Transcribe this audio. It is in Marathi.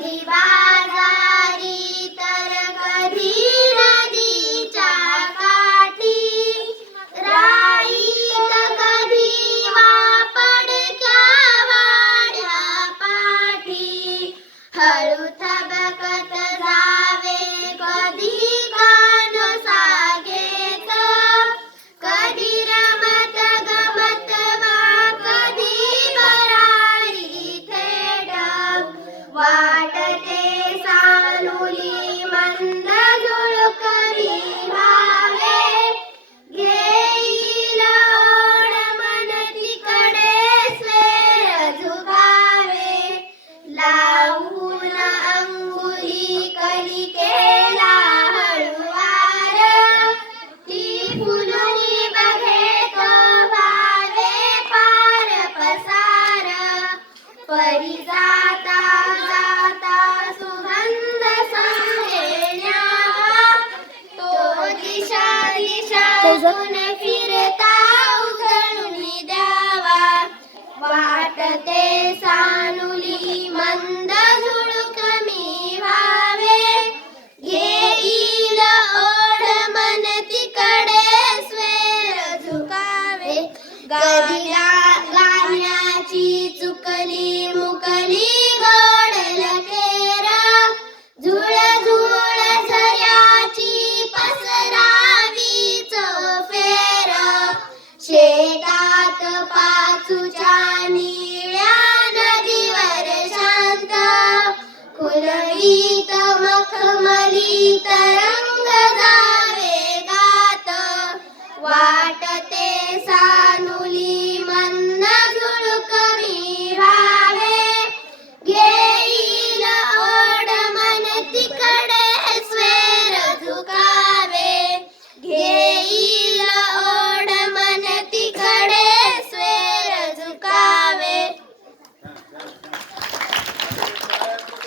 कधी बाजारी तर कधी नदीच्या काठी, राईत कधी वापडक्या वाड्या पाठी, हळू थबकत जावे कधी कान सागेत, कधी रमत गमत वा कधी भरारी थेट, वाटते सानुली मंद झुळकरी व्हावे, घेईल ओढ मन तिकडे स्वेर झुकावे, लावून अंगुली कलिकेला हळुवार, ती फुलुनी बघे तो भावे पार पसार, परी जाता जाता सुगंध संदेण्यावा, तो दिशा दिशातून फिरता उजळून द्यावा, वाटते सानुली मंद झुळूक मी व्हावे, घेईल ओढ मन तिकडे स्वेर झुकावे, कधी गाण्याची चुकली मुकली गोड लकेर, झुळ झुळ झऱ्याची पसरावी चोफेर, शेतात पाचूच्या निळ्या नदीवर शांत, खुलवीत मखमली तर